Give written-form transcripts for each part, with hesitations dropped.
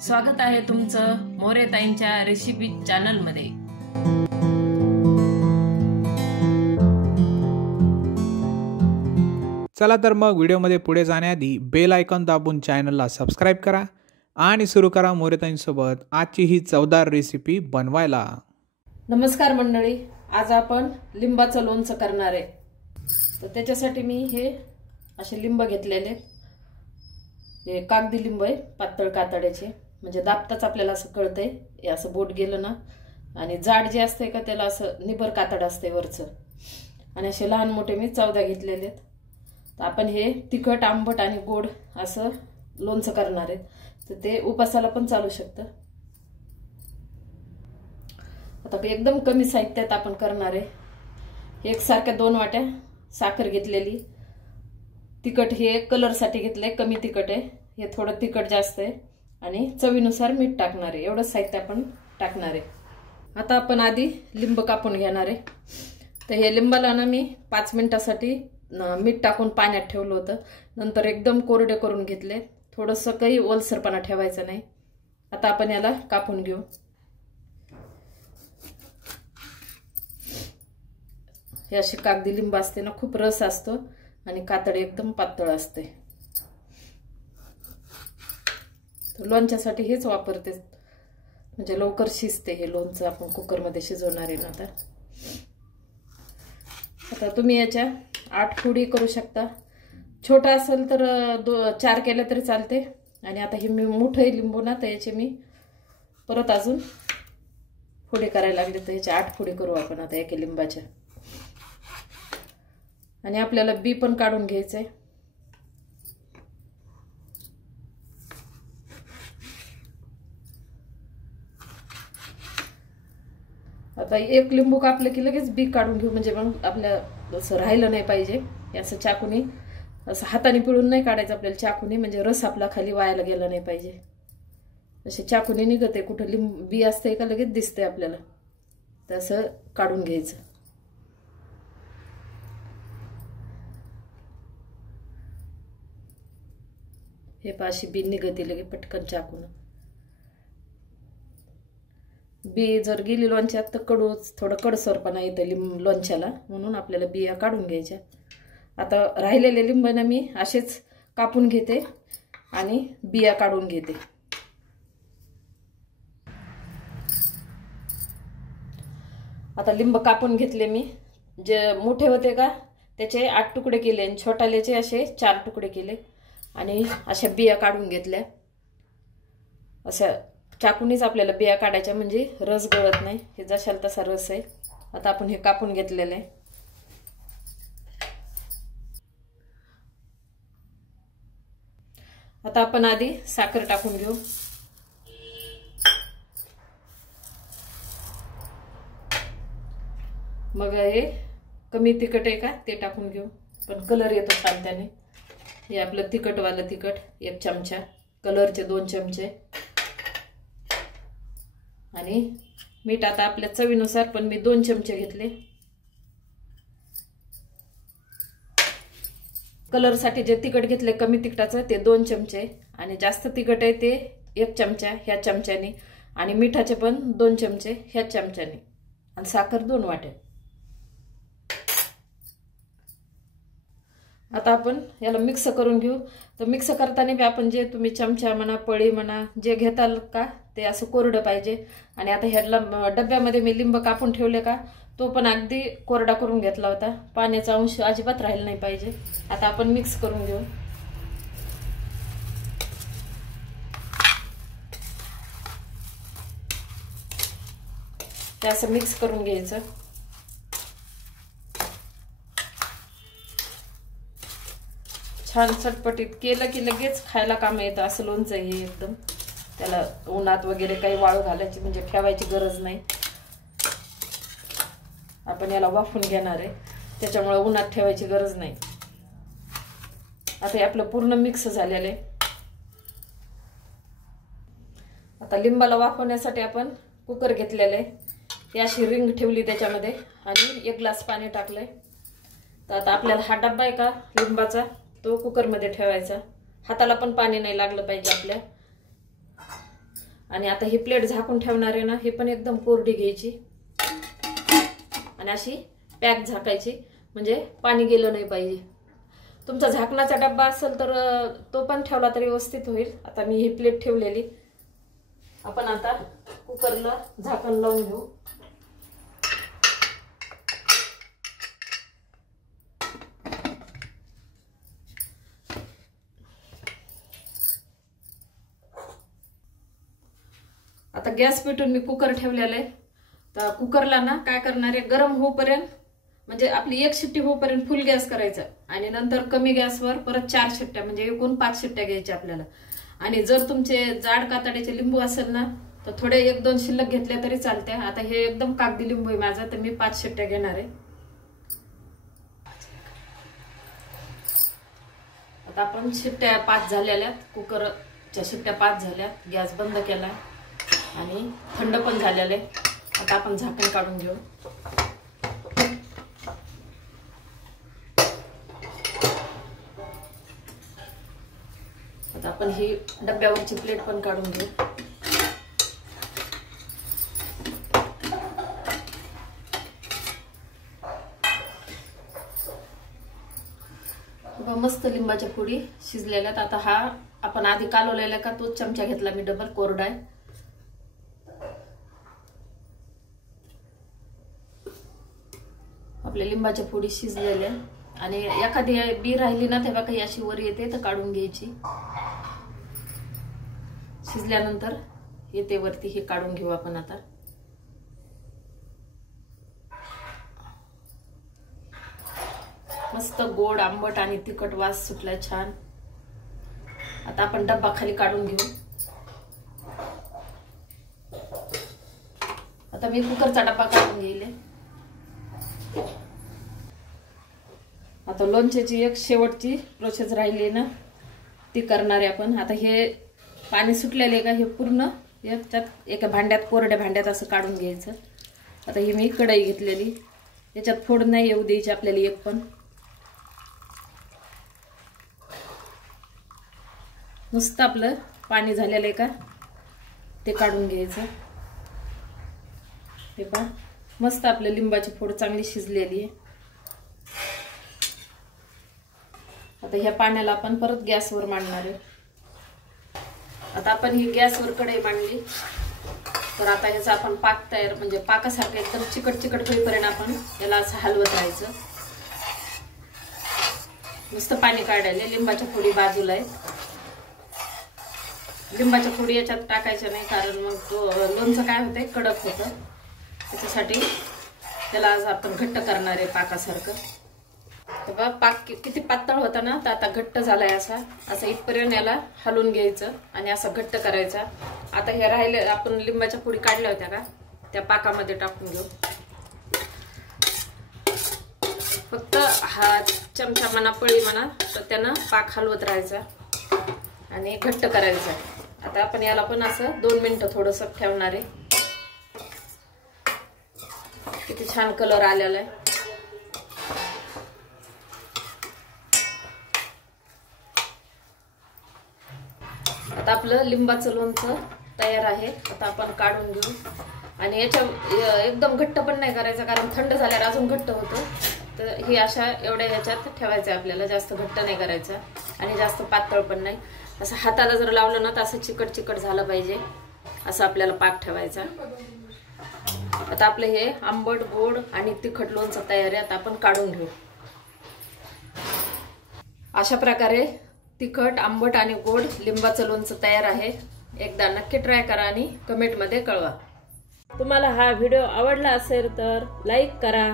स्वागत आहे तुमचं मोरेताईंच्या रेसिपी चॅनल मध्ये। चला तर मग व्हिडिओमध्ये पुढे जाण्याआधी बेल आयकॉन दाबून चॅनलला सबस्क्राइब करा आणि सुरू करा मोरेताईंसोबत आजची ही चवदार रेसिपी बनवायला। नमस्कार मंडळी, आज आपण लिंबाचं लोणचं करणार आहे। तर त्याच्यासाठी मी हे असे लिंब घेतलेले, हे कागदी लिंब आहे, पातळ कातड्याचे, म्हणजे दाबताच आपल्याला असं कळतंय, हे असं बोट गेलं ना, आणि जाड जे असते का त्याला असं निबर कातड असते वरचं, आणि असे लहान मोठे मी 14 घेतलेले आहेत। तर आपण हे तिखट, आंबट आणि गोड असं लोणचं करणार आहे, तर ते उपासाला पण चालू शकतं। आता एकदम कमी साहित्यात आपण करणार आहे। एकसारख्या 2 वाट्या साखर घेतलेली, तिखट हे कलर साठी घेतलंय, कमी तिखट आहे, हे थोडं तिखट जास्त आहे, आणि चवीनुसार मीठ टाकणार आहे, एवढं साहित्य आपण टाकणार आहे। आता आपण आधी लिंब कापून घेणार आहे। तर हे लिंबाला ना मी 5 मिनिटासाठी मीठ टाकून पाण्यात ठेवलं होतं, नंतर एकदम कोरडे करून घेतले, थोडंसं काही ओलसरपणा ठेवायचा नाही। आता आपण याला कापून घेऊ। हे अशी कागदी लिंब असते ना, खूप रस असतो आणि कातड एकदम पातळ असते। लोणच्यासाठी हेच वापरते, म्हणजे लवकर शिजते हे लोणचं। आपण कुकर मध्ये शिजवणार आहे ना। आता तुम्ही याच्या 8 फोडी करू शकता, छोटा असेल तर 4 केले तरी चालते। आणि आता हे मी मोठे लिंबू ना, तर याचे मी परत अजून फोडी करायला लागले, तर याच्या 8 फोडी करू आपण आता एका लिंबाच्या। आणि आपल्याला बी पण काढून घ्यायचंय। आता एक लिंबू कापलं की लगेच बी काढून घेऊ, म्हणजे मग आपल्या असं राहिलं नाही पाहिजे। असं चाकूनी, असं हाताने पिळून नाही काढायचं आपल्याला, चाकूनी, म्हणजे रस आपला खाली वायाला गेला नाही पाहिजे। असे चाकूनी निघते, कुठं लिंबू बी असते का लगेच दिसते आपल्याला, तसं काढून घ्यायचं। हे पाशी बी निघते लगे पटकन चाकून। बी जर गेली लोणच्यात तर थोडं कडसरपणा येतं लोणच्याला, म्हणून आपल्याला बिया काढून घ्यायच्या। आता राहिलेले लिंबांना मी असेच कापून घेते आणि बिया काढून घेते। आता लिंब कापून घेतले मी, जे मोठे होते का त्याचे 8 तुकडे केले, आणि छोटाल्याचे असे 4 तुकडे केले, आणि अशा बिया काढून घेतल्या। अशा चाकूनीच आपल्याला बिया काढायच्या, म्हणजे रस गळत नाही, हे जशाल तसा रस आहे। आता आपण हे कापून घेतलेलं आहे। आता आपण आधी साखर टाकून घेऊ। मग हे कमी तिखट आहे का ते टाकून घेऊ, पण कलर येतो छान त्याने। हे आपलं तिखटवालं तिखट 1 चमचा, कलरचे 2 चमचे, आणि मीठ आता आपल्या चवीनुसार, पण मी 2 चमचे घेतले। कलर साठी जे तिखट घेतले कमी तिखटाचं ते 2 चमचे, आणि जास्त तिखट आहे ते 1 चमचा ह्या चमच्याने, आणि मिठाचे पण 2 चमचे ह्या चमच्याने, आणि साखर 2 वाट्या। आता आपण याला मिक्स करून घेऊ। तर मिक्स करताना बी आपण जे तुम्ही चमचा म्हणा, पळी म्हणा, जे घेताल का ते असं कोरडं पाहिजे। आणि आता ह्याला डब्यामध्ये मी लिंब कापून ठेवले का, तो पण अगदी कोरडा करून घेतला होता, पाण्याचा अंश अजिबात राहिला नाही पाहिजे। आता आपण मिक्स करून घेऊ। ते असं मिक्स करून घ्यायचं। छान चटपटीत केलं की लगेच खायला काम येतं असं लोणचं हे एकदम। त्याला उन्हात वगैरे काही वाळू घालायची, म्हणजे ठेवायची गरज नाही। आपण याला वाफून घेणार आहे, त्याच्यामुळे उन्हात ठेवायची गरज नाही। आता हे आपलं पूर्ण मिक्स झालेलं आहे। आता लिंबाला वाफवण्यासाठी आपण कुकर घेतलेलं आहे, ही अशी रिंग ठेवली त्याच्यामध्ये, आणि 1 ग्लास पाणी टाकलंय। तर आता आपल्याला हा डब्बा आहे का लिंबाचा, तो कुकर मध्ये ठेवायचा, हाताला पण पाणी नाही लागलं पाहिजे आपल्या। आणि आता ही प्लेट झाकून ठेवणार आहे ना, हे पण एकदम कोरडी घ्यायची आणि अशी पॅक झाकायची, म्हणजे पाणी गेलं नाही पाहिजे. तुमचा झाकणाचा डब्बा असेल तर तो पण ठेवला तरी व्यवस्थित होईल. आता मी ही प्लेट ठेवलेली. आपण आता कुकरला झाकण लावून घेऊ. आता गॅस पेटून मी कुकर ठेवलेला आहे. तर कुकरला ना काय करणार आहे, गरम होईपर्यंत म्हणजे आपली 1 शिट्टी होईपर्यंत फुल गॅस करायचा आणि नंतर कमी गॅसवर परत 4 शिट्ट्या म्हणजे एकूण 5 शिट्ट्या घ्यायच्या आपल्याला. आणि जर तुमचे जाड कातडीचे लिंबू असेल ना तर थोडे 1-2 शिल्लक घेतले तरी चालते. आता हे एकदम कागदी लिंबू आहे माझा, तर मी 5 शिट्ट्या घेणार आहे. आता आपण शिट्ट्या 5 झालेल्या, कुकरच्या शिट्ट्या 5 झाल्या. गॅस बंद केला आणि थंड पण झालेले. आता आपण झाकण काढून घेऊ. आता आपण ही डब्यावरची प्लेट पण काढून घेऊ. मस्त लिंबाच्या फोडी शिजलेल्यात. आता हा आपण आधी कालवलेला का तोच चमचा घेतला मी, डबल कोरडा आहे. आपल्या लिंबाच्या फोडी शिजलेल्या आणि एखादी बी राहिली ना तेव्हा काही अशी वर येते तर काढून घ्यायची. शिजल्यानंतर येते वरती, हे काढून घेऊ आपण. आता मस्त गोड आंबट आणि तिखट वास सुटलाय छान. आता आपण डब्बा खाली काढून घेऊ. आता मी कुकरचा डब्बा काढून घेईल. आता लोणच्याची एक शेवटची प्रोसेस राहिली ना ती करणार आहे आपण. आता हे पाणी सुटलेले का हे पूर्ण याच्यात एका भांड्यात, कोरड्या भांड्यात असं काढून घ्यायचं. आता ही मी कढई घेतलेली, याच्यात फोड नाही येऊ द्यायची आपल्याला एक पण. नुसतं आपलं पाणी झालेलं आहे का ते काढून घ्यायचं. हे पहा मस्त आपलं लिंबाची फोड चांगली शिजलेली आहे. आता ह्या पाण्याला आपण परत गॅसवर मांडणार आहे. आता आपण ही गॅसवर कढई मांडली तर आता ह्याचा आपण पाक तयार, म्हणजे पाकासारखं एकदम चिकट चिकट होईपर्यंत आपण याला असं हलवत राहायचं. नुसतं पाणी काढायला. लिंबाच्या फोडी बाजूला आहे. लिंबाच्या फोडी याच्यात टाकायच्या नाही, कारण मग तो लोणचं काय होतंय कडक होतं. त्याच्यासाठी त्याला आज आपण घट्ट करणार आहे पाकासारखं. तर पाक किती पातळ होता ना, तर आता घट्ट झालाय. असा इथपर्यंत याला हलवून घ्यायचं आणि असं घट्ट करायचा. आता हे राहिले आपण लिंबाच्या फोडी काढल्या होत्या का त्या पाकामध्ये टाकून घेऊ. फक्त हा चमचा म्हणा पळी म्हणा तर त्यानं पाक हलवत राहायचा आणि घट्ट करायचा. आता आपण याला पण असं 2 मिनिटं थोडंसं ठेवणार आहे. किती छान कलर आलेला आहे. आता आपलं लिंबाचं लोणचं तयार आहे. आता आपण काढून घेऊ. आणि याच्या एकदम घट्ट पण नाही करायचं, कारण थंड झाल्यावर अजून घट्ट होतं. तर ही अशा एवढ्या याच्यात ठेवायचं आपल्याला. जास्त घट्ट नाही करायचं आणि जास्त पातळ पण नाही. असं हाताला जर लावलं ना तर असं चिकट चिकट झालं पाहिजे, असं आपल्याला पाक ठेवायचा. आता आपलं हे आंबट गोड आणि तिखट लोणचं तयार आहे. आता आपण काढून घेऊ. अशा प्रकारे तिखट आंबट आणि गोड लिंबाचं लोणचं तयार आहे. एकदा नक्की ट्राय करा आणि कमेंटमध्ये कळवा. तुम्हाला हा व्हिडिओ आवडला असेल तर लाईक करा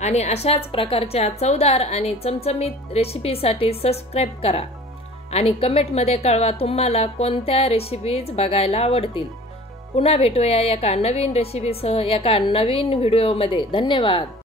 आणि अशाच प्रकारच्या चवदार आणि चमचमीत रेसिपीसाठी सबस्क्राईब करा आणि कमेंटमध्ये कळवा तुम्हाला कोणत्या रेसिपीज बघायला आवडतील. पुन्हा भेटूया एका नवीन रेसिपीसह एका नवीन व्हिडिओमध्ये. धन्यवाद.